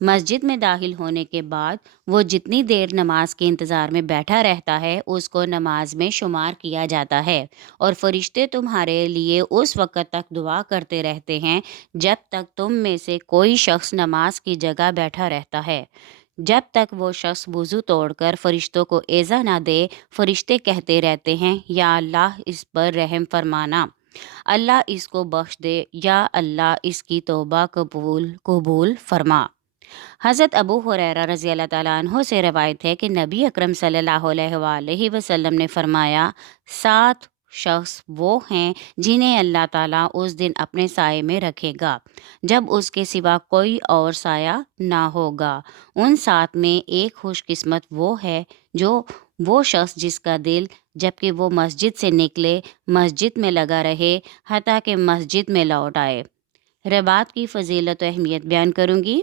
مسجد میں داخل ہونے کے بعد وہ جتنی دیر نماز کے انتظار میں بیٹھا رہتا ہے اس کو نماز میں شمار کیا جاتا ہے، اور فرشتے تمہارے لیے اس وقت تک دعا کرتے رہتے ہیں جب تک تم میں سے کوئی شخص نماز کی جگہ بیٹھا رہتا ہے۔ جب تک وہ شخص وضو توڑ کر فرشتوں کو ایذا نہ دے، فرشتے کہتے رہتے ہیں یا اللہ اس پر رحم فرمانا، اللہ اس کو بخش دے، یا اللہ اس کی توبہ قبول فرما۔ حضرت ابو ہریرہ رضی اللہ تعالیٰ عنہ سے روایت ہے کہ نبی اکرم صلی اللہ علیہ وآلہ وسلم نے فرمایا، 7 شخص وہ ہیں جنہیں اللہ تعالیٰ اس دن اپنے سائے میں رکھے گا جب اس کے سوا کوئی اور سایہ نہ ہوگا۔ ان 7 میں ایک خوش قسمت وہ ہے جو وہ شخص جس کا دل جب کہ وہ مسجد سے نکلے مسجد میں لگا رہے حتیٰ کہ مسجد میں لوٹ آئے۔ رباط کی فضیلت و اہمیت بیان کروں گی۔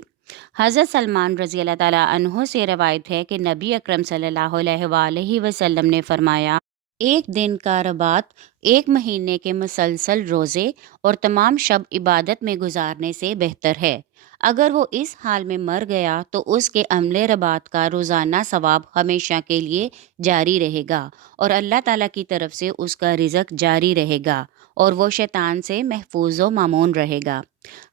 حضرت سلمان رضی اللہ تعالیٰ عنہ سے روایت ہے کہ نبی اکرم صلی اللہ علیہ وآلہ وسلم نے فرمایا، ایک دن کا رباط 1 مہینے کے مسلسل روزے اور تمام شب عبادت میں گزارنے سے بہتر ہے۔ اگر وہ اس حال میں مر گیا تو اس کے عمل رباط کا روزانہ ثواب ہمیشہ کے لیے جاری رہے گا، اور اللہ تعالیٰ کی طرف سے اس کا رزق جاری رہے گا، اور وہ شیطان سے محفوظ و مامون رہے گا۔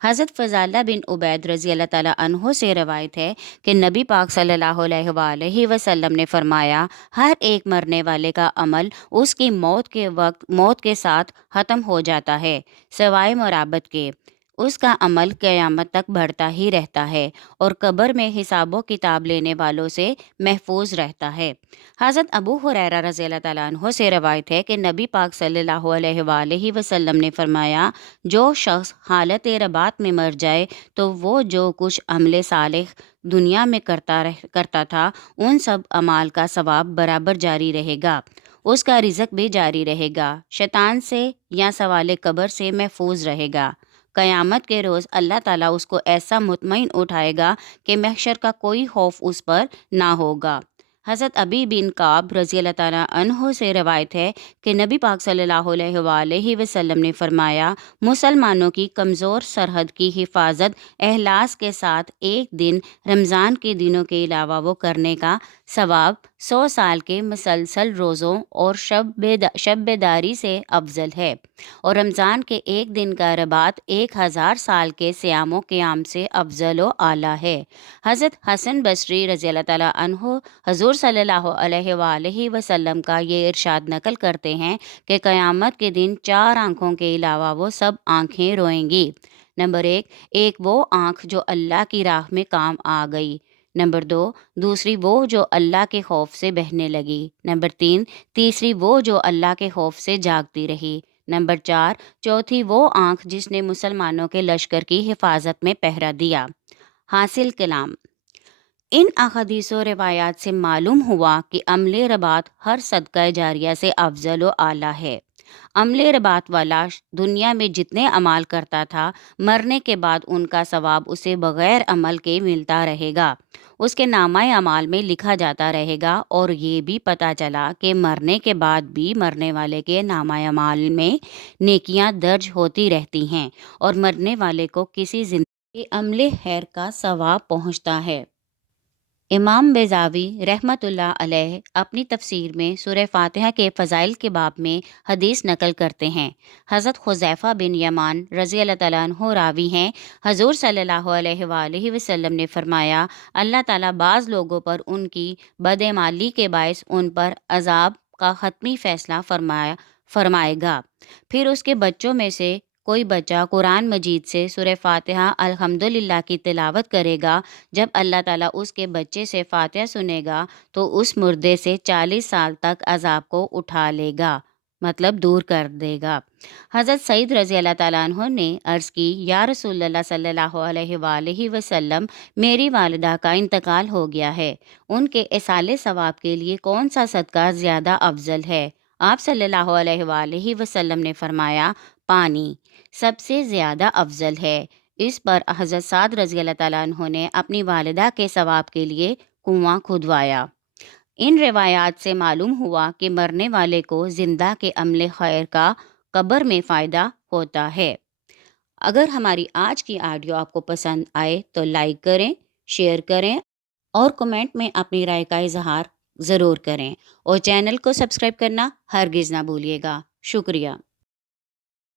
حضرت فضالہ بن عبید رضی اللہ تعالیٰ عنہ سے روایت ہے کہ نبی پاک صلی اللہ علیہ وآلہ وسلم نے فرمایا، ہر ایک مرنے والے کا عمل اس کی موت کے ساتھ ختم ہو جاتا ہے سوائے مرابط کے۔ اس کا عمل قیامت تک بڑھتا ہی رہتا ہے اور قبر میں حساب و کتاب لینے والوں سے محفوظ رہتا ہے۔ حضرت ابو ہریرہ رضی اللہ تعالیٰ عنہ سے روایت ہے کہ نبی پاک صلی اللہ علیہ وآلہ وسلم نے فرمایا، جو شخص حالت رباط میں مر جائے تو وہ جو کچھ عمل صالح دنیا میں کرتا تھا ان سب اعمال کا ثواب برابر جاری رہے گا، اس کا رزق بھی جاری رہے گا، شیطان سے یا سوال قبر سے محفوظ رہے گا۔ قیامت کے روز اللہ تعالیٰ اس کو ایسا مطمئن اٹھائے گا کہ محشر کا کوئی خوف اس پر نہ ہوگا۔ حضرت ابی بن کعب رضی اللہ تعالیٰ عنہ سے روایت ہے کہ نبی پاک صلی اللہ علیہ وآلہ وسلم نے فرمایا، مسلمانوں کی کمزور سرحد کی حفاظت اخلاص کے ساتھ ایک دن رمضان کے دنوں کے علاوہ وہ کرنے کا ثواب 100 سال کے مسلسل روزوں اور شب بیداری سے افضل ہے، اور رمضان کے ایک دن کا رباط 1000 سال کے صیام و قیام سے افضل و اعلیٰ ہے۔ حضرت حسن بصری رضی اللہ تعالیٰ عنہ حضور صلی اللہ علیہ وآلہ وسلم کا یہ ارشاد نقل کرتے ہیں کہ قیامت کے دن 4 آنکھوں کے علاوہ وہ سب آنکھیں روئیں گی۔ نمبر 1، ایک وہ آنکھ جو اللہ کی راہ میں کام آ گئی۔ نمبر 2، دوسری وہ جو اللہ کے خوف سے بہنے لگی۔ نمبر 3، تیسری وہ جو اللہ کے خوف سے جاگتی رہی۔ نمبر 4، چوتھی وہ آنکھ جس نے مسلمانوں کے لشکر کی حفاظت میں پہرا دیا۔ حاصل کلام، ان احادیث و روایات سے معلوم ہوا کہ عمل رباط ہر صدقہ جاریہ سے افضل و اعلیٰ ہے۔ عمل رباط والا دنیا میں جتنے اعمال کرتا تھا مرنے کے بعد ان کا ثواب اسے بغیر عمل کے ملتا رہے گا، اس کے نامہ اعمال میں لکھا جاتا رہے گا، اور یہ بھی پتہ چلا کہ مرنے کے بعد بھی مرنے والے کے نامہ اعمال میں نیکیاں درج ہوتی رہتی ہیں، اور مرنے والے کو کسی زندگی کے عمل خیر کا ثواب پہنچتا ہے۔ امام بیضاوی رحمۃ اللہ علیہ اپنی تفسیر میں سورہ فاتحہ کے فضائل کے باب میں حدیث نقل کرتے ہیں۔ حضرت حذیفہ بن یمان رضی اللہ تعالیٰ عنہ راوی ہیں، حضور صلی اللہ علیہ وآلہ وسلم نے فرمایا، اللہ تعالیٰ بعض لوگوں پر ان کی بدعمالی کے باعث ان پر عذاب کا حتمی فیصلہ فرمائے گا، پھر اس کے بچوں میں سے کوئی بچہ قرآن مجید سے سورہ فاتحہ الحمدللہ کی تلاوت کرے گا، جب اللہ تعالیٰ اس کے بچے سے فاتحہ سنے گا تو اس مردے سے 40 سال تک عذاب کو اٹھا لے گا، مطلب دور کر دے گا۔ حضرت سعید رضی اللہ تعالیٰ عنہ نے عرض کی، یا رسول اللہ صلی اللہ علیہ وآلہ وسلم، میری والدہ کا انتقال ہو گیا ہے، ان کے ایصال ثواب کے لیے کون سا صدقہ زیادہ افضل ہے؟ آپ صلی اللہ علیہ وآلہ وسلم نے فرمایا، پانی سب سے زیادہ افضل ہے۔ اس پر حضرت سعد رضی اللہ تعالیٰ عنہ نے اپنی والدہ کے ثواب کے لیے کنواں کھدوایا۔ ان روایات سے معلوم ہوا کہ مرنے والے کو زندہ کے عمل خیر کا قبر میں فائدہ ہوتا ہے۔ اگر ہماری آج کی آڈیو آپ کو پسند آئے تو لائک کریں، شیئر کریں اور کمنٹ میں اپنی رائے کا اظہار ضرور کریں، اور چینل کو سبسکرائب کرنا ہرگز نہ بھولیے گا۔ شکریہ۔